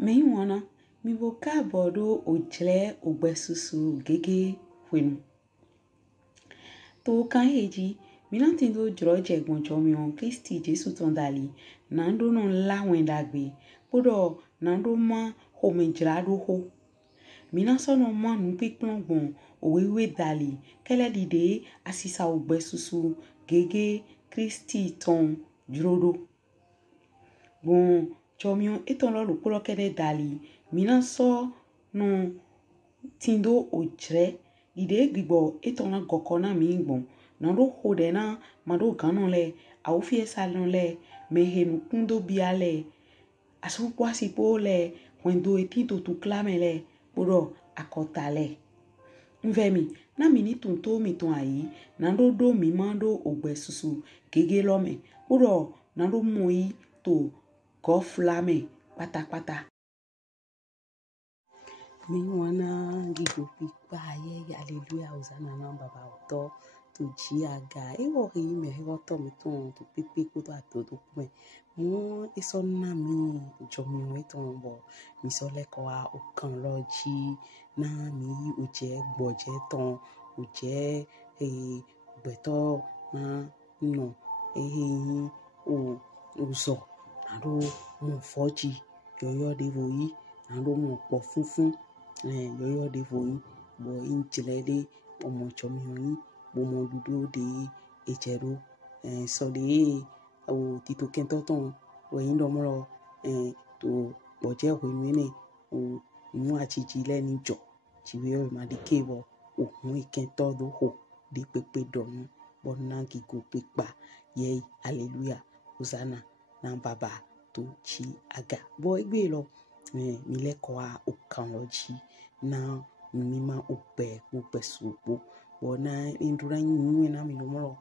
Me wana mi boka bodo ojle ogbesusu gege wenu. To kan heji mina tindo droje gbonjo mi on Kristi Jesu tondali nando no la wendagbe podo nando ma ho menjrado ho. Mina sono ma nu pikplon gbon owewe dali kele dide asisa ogbesusu gege Kristi ton drodo. Bon chomion eton lo kolo kede dali mina so no tindo ojre dide gbibo eton na gokona mi gbon nando hode na mado ganon le awufie salon le mehenu kundo biale asu kwasi po le wendo etinto tu klame le podo akotale mvemi na mini tunto mi ton ayi nando do mi mando ogbesusu gege lome podo nando moi to go flame pata. Mi wana gigo pikpa ye hallelujah hosanna na baba oto to ji aga ewo ri me he oto mi ton to pipi ko to atodo me mo iso na mi jomi we ton bo mi so le ko a okan loji na mi oje gboje ton oje beto na no o uzo ado mo foji yoyo de voyi ado mo po funfun yoyo de voyi bo injilede omo chomi oyin bo mo dudu de ejero so de o tito kento ton o yin do mo to boje ho ni o mu achiji le ni jo chiwe o ma de kebo o mu ikento do ho de pepe don bo na gigo pepa ye hallelujah hosanna na baba to chi aga bo egbe lo mi le ko a okan loji na mi ma ope supo bo na indura yin na mi no mo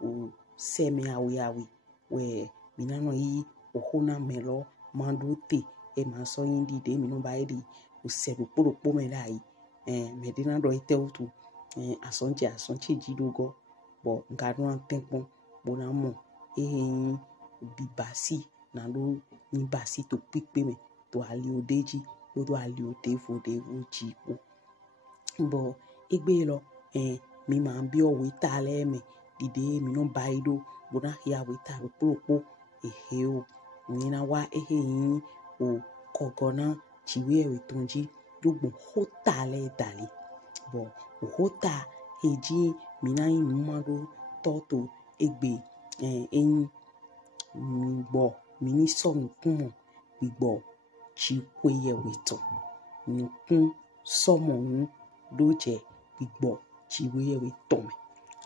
o se me awi we mi na no yi o hona melo mandute e ma so yin di de mi no ba edi o se po me dai me de na do ite otu asonche jidogo bo ngadu an tenpon bo na mo bibasi na lo ni basi to pipe me to ali odeji to ali odefo de uchi bo egbe lo mi ma bi o we ta le me dide mi no ba ido bo na ya we ta po o ni na wa yin o kogona chiwe we tonji dugbo hota le dali bo hota eji mi na yin mado toto egbe bo mini so nkun gbigbo chikwe ye weton nkun somo hun doje gbigbo chiwe ye weton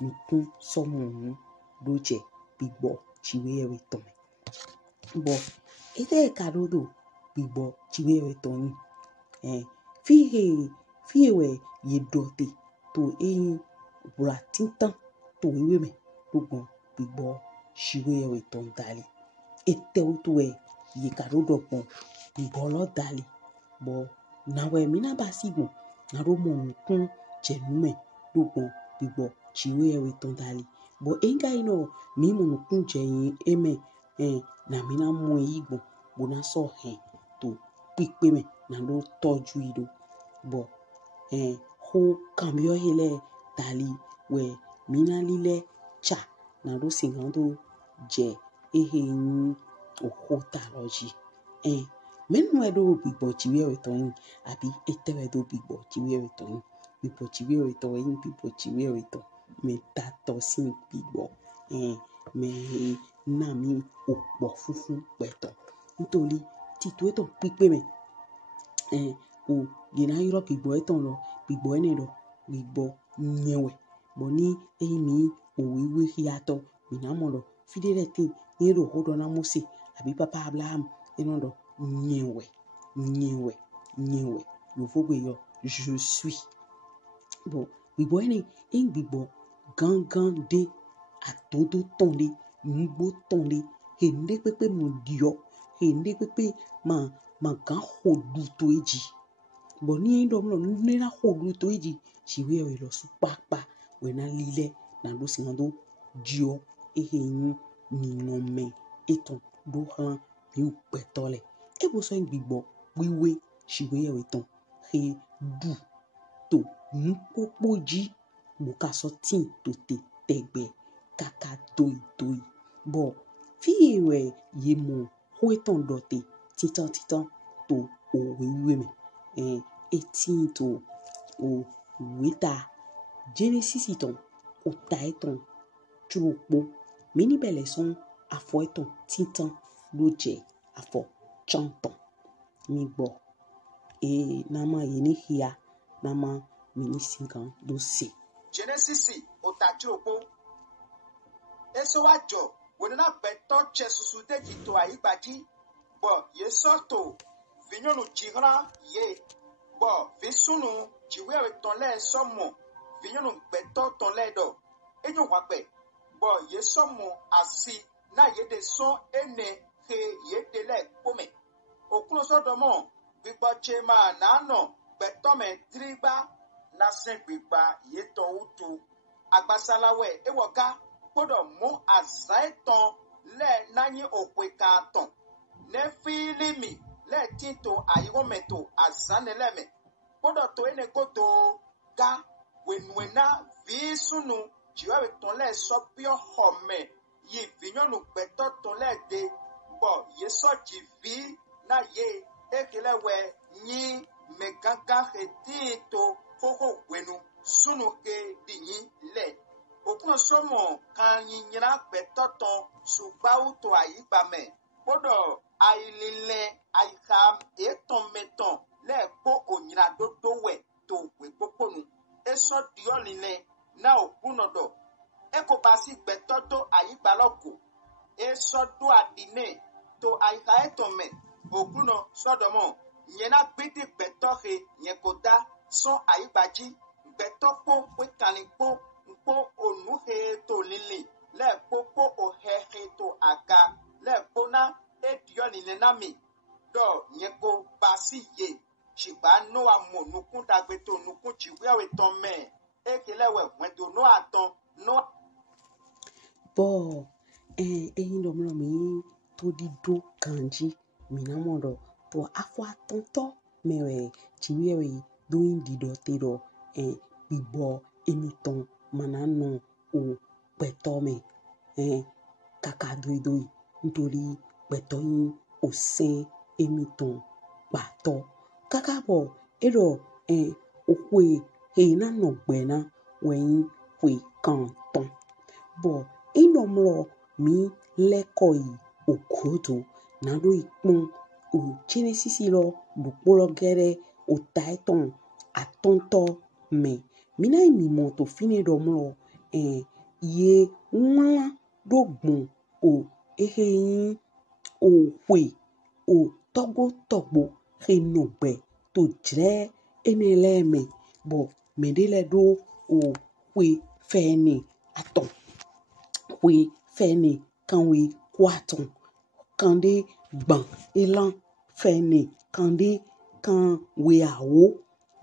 nkun somo hun doje gbigbo chiwe ye weton bo ete kadodo gbigbo chiwe ye weton fi we ye dote to bura tintan to wewe me gbogbo gbigbo chiwe ye weton dali ete otu ye kadodo pon gbigbo lo dali bo na we mi na basigun na ro mo nkun jenume gbogbo gbigbo chiwe ye weton dali bo enga ino mi mo nkun je yin eme na mi na mo igbo bo na so to pipe me na lo toju ido bo ho kambio hele dali we mi na lile cha na lo singando je yin ohota loji menu edo gbigbo chiwe weton abi ete edo gbigbo chiwe weton gbigbo chiwe weton me tato sin gbigbo me na mi opo funfun peton nítorí tito eton pipe me o gina iro gbigbo eton lo gbigbo ene lo gbigbo nyewe bo ni mi owewe hiato mi na mo lo fidelity ni ro hodo na Mose abi papa Abraham eno lo nyewe yo fogbe yo je suis bo gbigbo ene gbigbo gangan de atodo tonde ngbo tonde hende pepe mo dio hende pepe ma gan hodu to eji bo ni ndo mo ni na hodu to eji chiwe we lo su papa we na lile na lo singando dio yin ni no me eton do han mi upetole e bo so ngbibo wiwe shiwe yewe ton he du to npopoji bo ka so tin to te tegbe kaka doi bo fi we ye mo ho eton dote titan to o wiwe me etin to o weta Genesis iton o ta eton chupo mini bele son afo eton titan loje afo chanton mi gbo nama yeni hia nama mini singan do se Genesis o ta chupo eso wajo wonana beto chesusu de jito ayigbaji bo ye soto vinyonu jihra ye bo visunu jiwe tonle somo vinyonu beto tonle do enyo wape bo ye somo asi na ye de so ene he ye de le pome okuno so domo gbigbo chema na no beto me driba na sen gbigba ye to utu agbasalawe ewoga kodo mu azaiton le nanyi okweka ton ne filimi le tinto ayiwometo azaneleme kodo to ene kodo ga wenwena visunu jiwe ton le sopio home yi vinyonu beto ton le de bo yeso jivi na ye ekelewe nyi megaga hetito koko wenu sunu ke dinyi le okuno somo kan yinyira betoton sugbawu to ayigbame kodo ailile aiham eton meton le po onyira dodo we to we poponu eso diolile na okuno do ekobasi betoto ayigbaloko eso do adine to aiha eton me okuno sodomo nyena gbede betohe nyekoda so ayigbaji betopo wekalikpo po onuhe to lili le popo ohehe to aga le pona edioni lenami do nyeko basi ye shiba no amonukun dagbe to nukun jiwe awe ton me ekelewe wendo no aton no bo eyin do mlo mi to di do kanji mi na modo bo afo atonto mewe jiwe do indi do te do bibo emiton manano o peto me kaka doi nítorí peto yin o sen emiton pato kaka bo ero okwe na no gbe na wen kwe kanton bo inomro mi leko yi okoto na do ipon o Genesis lo dupolo gere o taiton atonto me mina mi mo to fini do mlo ye nwa do gbon o eheyin o kwe o togbo he no gbe to jre enele me bo medele do o kwe feni aton kwe feni kan we kwaton kan de gban elan feni kan de kan we awo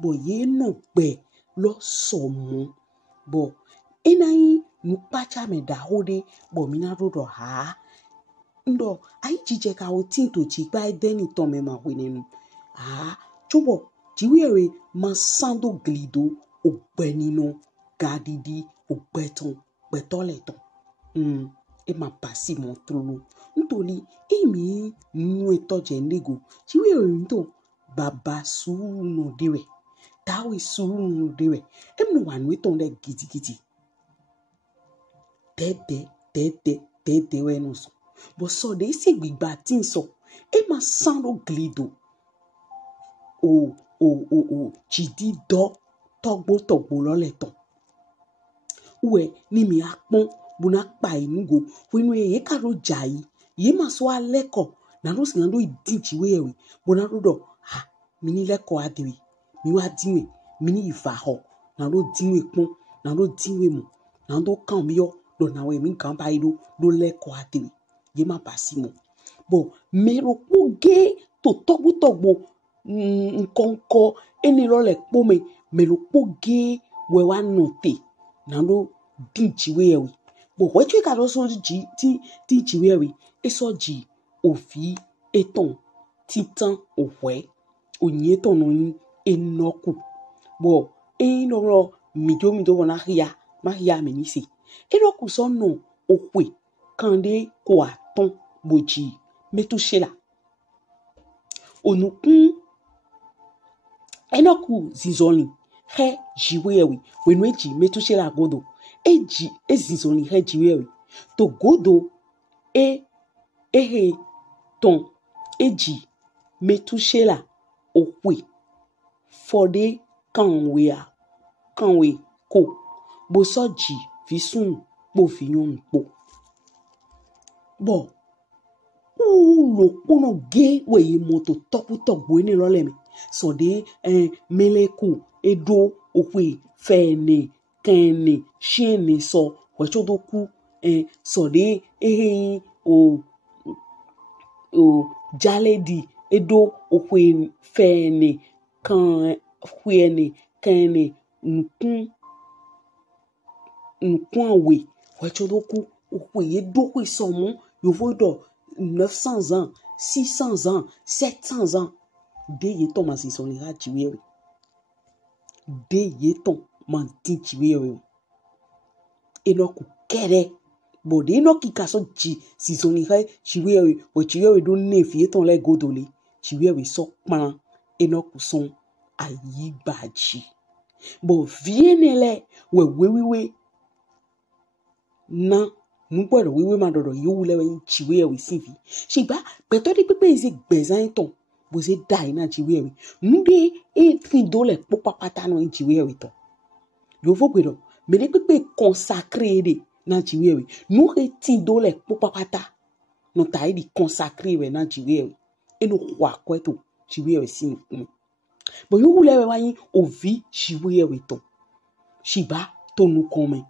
bo ye no gbe lo somo bo enayi nupacha me da hode bo mina do ha ndo ai jije ka o tin to ji gba deni ton me ma wenenu chubo jiwe ma sando glido ogbenino gadidi ogbeton gbetoleton e ma pasi mo trolo nítorí emi nu etoje nego jiwe nto baba suru no dewe tawe suru no dewe emno wanu eton de gidigidi dede we no so bo so de ise gbigba tin so e ma sando glido o jidi do togbo loleton we ni mi apon buna pa inugo wenu ye ka ro jai ye ma so aleko na ro si ndo idinchi we ewe buna ro do mini leko adewe mi wa dinwe mini ifa ho na ro dinwe pon na ro dinwe mo na ndo kan mi yo do na we mi kan ba ido do leko adewe ye ma pasi mo bo mero poge to togbo nkonko eni lo le po me mero poge we wa note na ro dinchi we ewe bo wetu ka lo so ji ti jiwe ewe eso ji ofi eton titan owe onyeto no yin enoku bo no mido bona maria menisi enoku so no okwe kande ko aton boji metushela onukun enoku zizoni he jiwewi wenweji metushela godo eji ezizoni he jiwewi to godo ehe ton eji metushela okwe fode kanwe ko bosoji visun po fiyon po bo lo kono ge we moto toputo gweni loleme so de meleku edo okwe fene kene shene so wechodoku so de o jaledi edo okwe fene kan kwene kene nkun we wechodoku okwe edo kwe somo yovodo 900 ans 600 ans 700 ans de yeton masisoni ha chiwewe de yeton mantin chiwewe enoku kere bode enoki kaso chi sisoni ha chiwewe o chiwewe do nefi yeton le godole chiwewe so pan enoku son ayibaji bo vienele wewe na nugboro wewe ma dodo yowule we chiwewe sivi shiba beto de pepe ise gbezan ton bo se dai na chiwewe nde e fidole popa patano chiwewe ton yo fo gbedo me de pepe consacré de na chiwewe nu reti dole popa pata no tai di consacré we na chiwewe e no kwa kweto chiwewe sin bo yowule we wani ovi chiwewe ton shiba tonu kome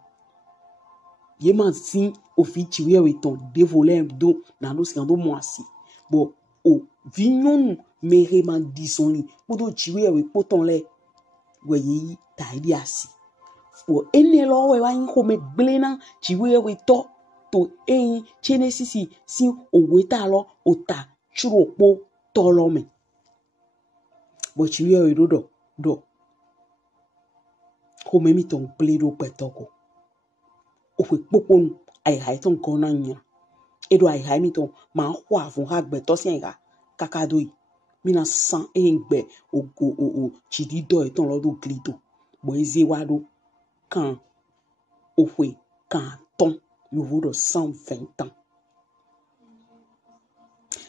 yema sin ofi chiwewe ton dévoler do na no skando moasi bo o vignon mere man disoni bodo chiwewe poton le weyi taidi asi o enelo we wan ko me glena chiwewe to chenesisi si oweta lo ota churopo tolome bo chiwewe do ko me mi ton pledo petoko okwe poponu ai hai ton kona nya edo ai hai mi ton ma hwa fun ha gbe to sin ga kakadoi mina san engbe o chidi do e ton lo do glido bo eze wa do kan okwe kan ton yo vodo 120 ans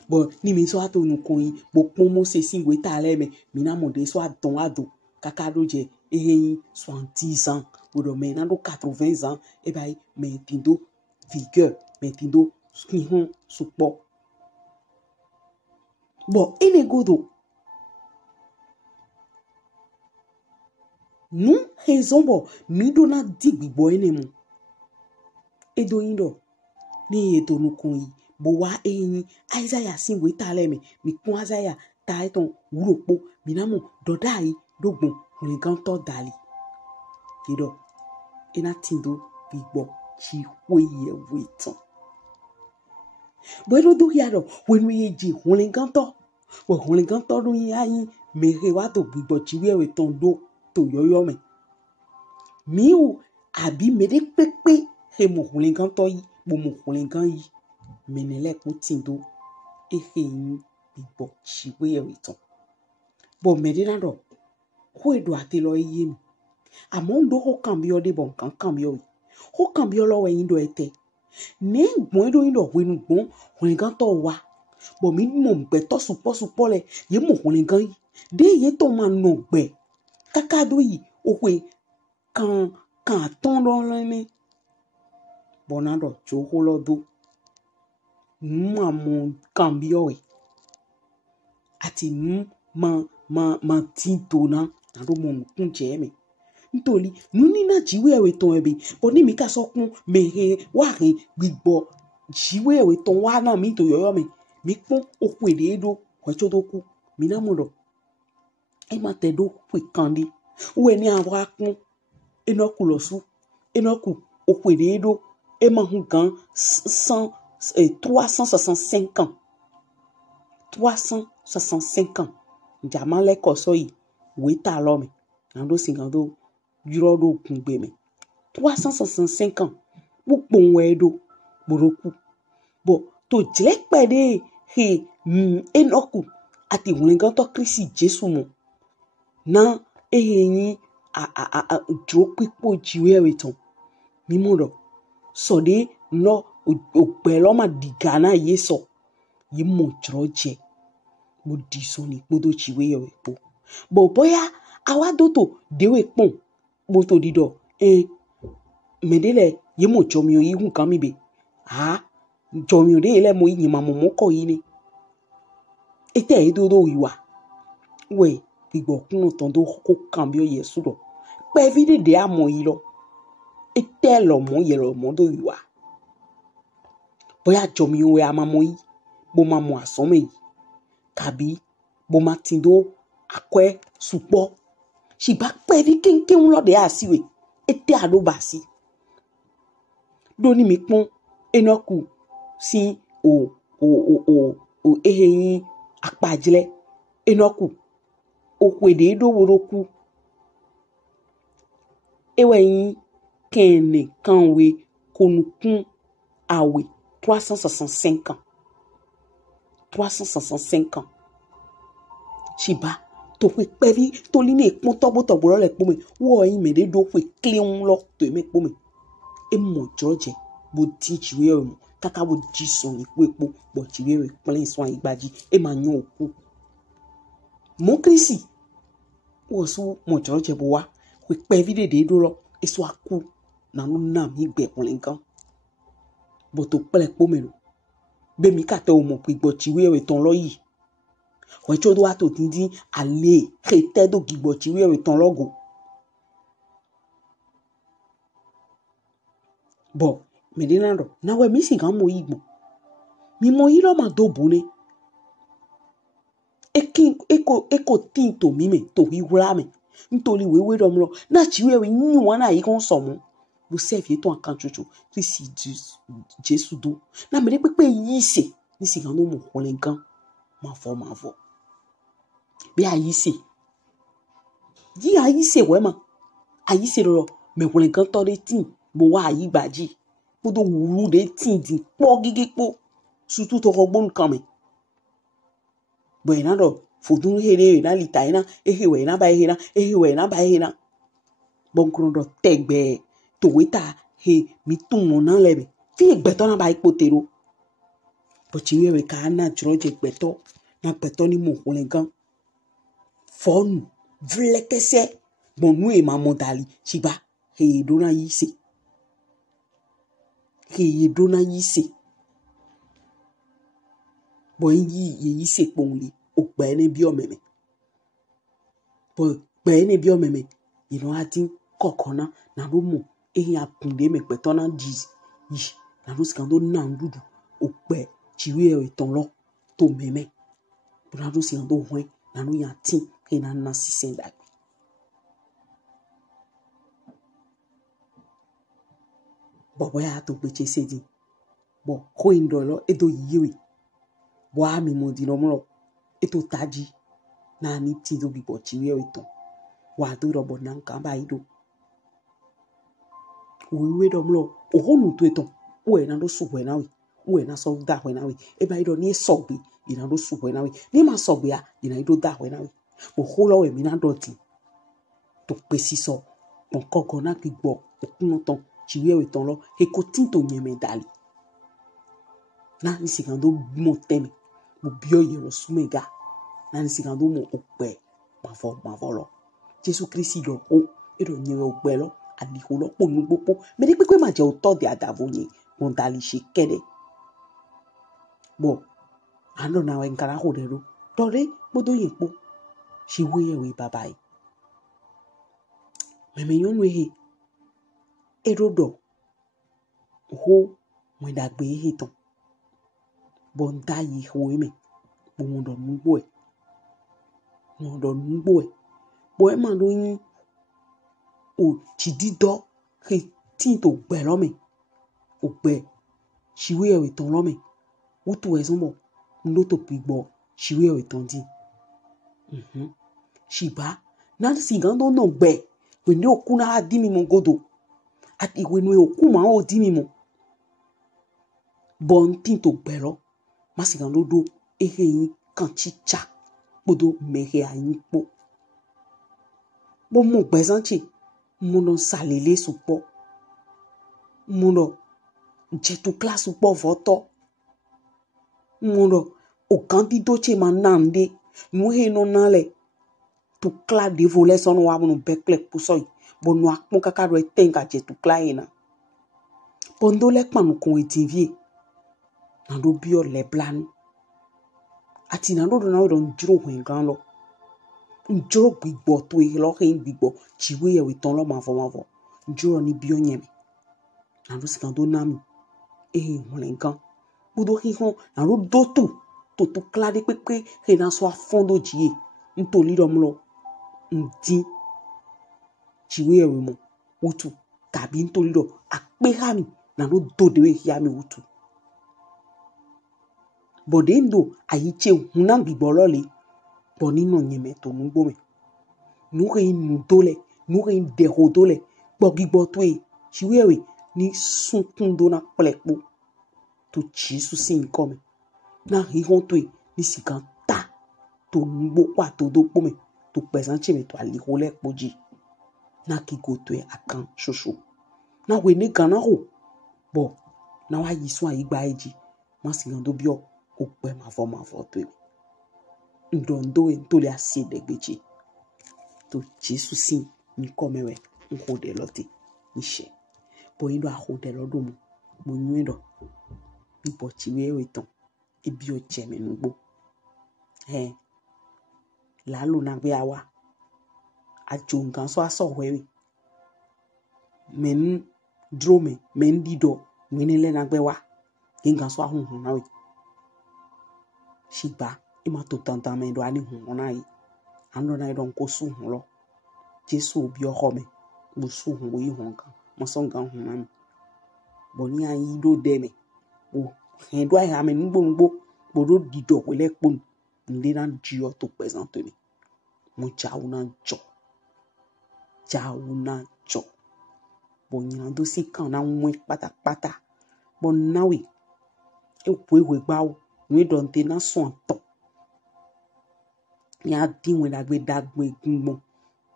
bo ni mi so ato nu kon yi bo pon mo se sin we ta le me mina mo de so adon ado kakado je 70 ans odo me na do 80 ans e bai me tindo vigueur me tindo skihon supo bo ene godo nu hezombo mi do na digbo ene mu edo indo ni eto nu kun yi bo wa Isaiah sin we ta le me mi kun Isaiah ta eton wuropo mi na mo do dai dogbon le gan to dali kido ina tindo bigbo chi weye weton bo do yaro when we ji hulenganto wo hulenganto do yin mere wa to bigbo chi weye ton do to yoyo me mi o abi mede pepe he mo hulenganto yi bo mo hulengan yi menele ko tindo yin bigbo chi weye weton bo mede na do ko edo atelo yi mi amondo ho cambio de bon kan cambio ho cambio lo we indo ete ne gbon do indo wenu gbon hulengan to wa bo mi mo gbe to supo le ye mo hulengan yi de ye to ma no gbe kakado yi okwe kan ton lo ni bonado jo ho lo do ma mo cambio e ati ma tinto na do mo kunje me ntoli nuni na jiwewe ton ebe bo ni mi ka so kun mehe wa rin gbigbo jiwewe ton wa na mi to yoyo mi pon okwede do kwechodoku mi na mo do e ma te do kwe kandi we ni awra kun enoku losu enoku okwede do e ma hun gan 365 ans 365 ans. Jaman le kosoyi, weta l'homme. Nando singando, jurodo kumbeme. 365 ans. Bukpon wedo, boroku. Bo, to jlek pede, he, enoku, ati wenganto krisi Jesu mo. Na, ehenyi, jokwipo jiwe ton. Mimodo, so de, no, obeloma digana yeso. Yimo droje. Mo disoni, modo chiwe yo ekpo. Bo, boya, awa doto, dewe pon. Boto dido, medele, yemo chomyo yi hun kamibe. Jomyo de ele mo yi mamomo ko yi ni. Ete edodo iwa. We, igbo kuno tondo ko kambio yesu do. Pe vide de amo yi lo. Ete lo mo yelo mo do iwa. Boya jomyo we amamo yi. Bo mamo asome yi. Kabi, bo matindo akwe supo. Shiba pe vi kenke un lo de asiwe. Ete ado basi. Doni mi pon enoku si o eheyin akpajile enoku o kwede do woroku eweyin kene kanwe konukun awe 365 ans. 365 ans. Shiba to kwe pevi to line pon tobo le pome wo yin mede do kwe kleun lo to me pome e mo George bo teach we o kaka bo jison ipo bo chiwe plan so igbaji e ma yan oku mo krisi wo so mo George bo wa kwe pevi de do lo e so aku na no na mi gbe polenkan bo to pele pome lo be mi ka te o mo pe gbo chiwe o ton lo yi we chodo wa to tindi ale kete do gbo chiwe o ton logo. Bo, medinando, na we misi gan mo igbo. Mi mo ilo ma do bune. Eko tinto mime to hiwla me. Ntoli we domlo. Na chiwe we nyi wana yi kon somo. Bo sef to ankan chuchu. Krisi Jesu do. Na mede pepe yise. Nisi gan no mo kolenkan. Ma fo. Bi ayise. Di ayise we ma. Ayise lo me kolenkan to de tin. Bo wa yi gbaji podo wuru de tindi po gigi po surtout to rogbon kame bo ina do fodun here na lita ina ehewe na ba ehina bon kron do tegbe to weta he mi tun na lebe fi gbeto na ba ipotero bo chiwe ka na droje gbeto na gbeto ni mo kulengan fonu vlekese bonu e ma modali chiba he do na yise ke dona yise bo yi yise ponli o gba ene bi omeme bo gba ene bi omeme you know ati kokona na do mo ehin akunde me pe tona dis yi na do skando na ndudu o gbe chiwe e ton lo to meme bo na do skando hwen na no ya tin ke na sisenda bo boya to peche sedi bo ko indolo edo yiwe bo ami mo di no mo eto taji na ni ti do bi bo chiwe eto wa do robo nan kan ba ido we do mo o honu to eto we na do su we na we na so da we na we e ba ido ni so bi ina do su we na we ni ma so bi a ina ido da we na we bo holo we mi na do ti to pesi so bon koko na ki gbo okun ton chiwe ton lo e ko tinto nyeme dali na ni sikando mo teme mo bio yero sumega na ni sikando mo ope ma fo lo Jesu Kristi do o e do nyewe ogbe lo ali ho lo po nu popo me de pe ma je o to de adavo yin mo dali se kede bo ando na we nkara ho de ro dore mo do yin po shi we babai me yon we erodo ho mo da gbe hiton bon dai ho me mo do nugbo bo e ma do yin o chidido ke tinto gbe lo me o gbe shiwe e ton lo me utu ezonbo ndo to pigbo chiwe o etondi shiba na singando no gbe we ni okuna adimi mo godo ati we no okuma o dimi mo bon tinto gbero masigando do eheyin kan chicha bodo mehe ayin po bo mo gbezanchi mo no salele supo mo no jetu class supo voto mo no o candido che manande mo he no nale tu kla de vole son wa mo bekle pusoy bo no akpon kaka ro tenga jetu kla ina pondo le panu kon etivie na do bio le plan ati na do na do njuro hwen gan lo njuro gbigbo to e lo hin gbigbo chiwe ye we ton lo mavo njuro ni bio nyeme na do sikando nami hwen gan budo hi hon na do dotu to klade pepe he na so afondo jie nto lido mlo ndi chiwe ye we mo utu tabi nto lido akpe hami na do do we hi ami utu bodendo ayiche huna gbigbo le bonino nyeme to nugbo me nuke nu dole nuke de ho dole gbogigbo to e chiwe ni sunkun do na plepo to chisu sin come na hi hon to e ni sikan ta to nugbo kwa to do po me to pesanche me to ali ho le poji na ki go to e akan shosho na we ni gana ho bo na wa yisu ayigba eji masigando bio okpe mavo to e ndondo e to le asie de gbeji to chisu sin ni come we nko de lote nishe bo indo aho de lodo mo nyundo ibo chiwe we ton ebi o jeme nugbo lalo na gbe awa ajo nkan so aso wewe men drome men dido menele na gbe wa nkan so ahun na we shiba ima to tantan men do ani hun na yi ando na don ko su hun lo Jesu obi oho me bo su hun wo yi hun kan mo so nkan hun na mi bo ni ayi do de me o hen do ha me ngbo bo do dido we le pon ndi na jio to presente mi mo jawu na jo bo nyan do si kan na nwe pata bo nawe e po ewe gba o we don te na so to ya dinwe dagbe gungbon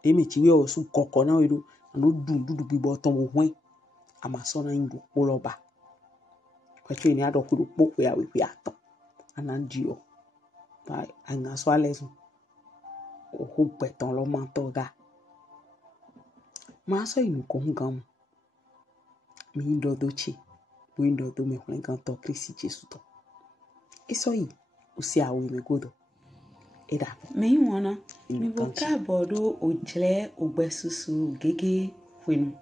temi chiwe o su koko na we do no dudu bibo ton wo hwen amaso na ndo poloba kwacho ni ado ku po ya we ato anandio ba anga so alesu o ho peton lo ma to ga ma so inu ko ngam mi ndo dochi windo do me hwen kan to Kristi Jesu to eso yi o si awe me godo eda me wona mi boka bodo o jle o gbesusu gege hwenu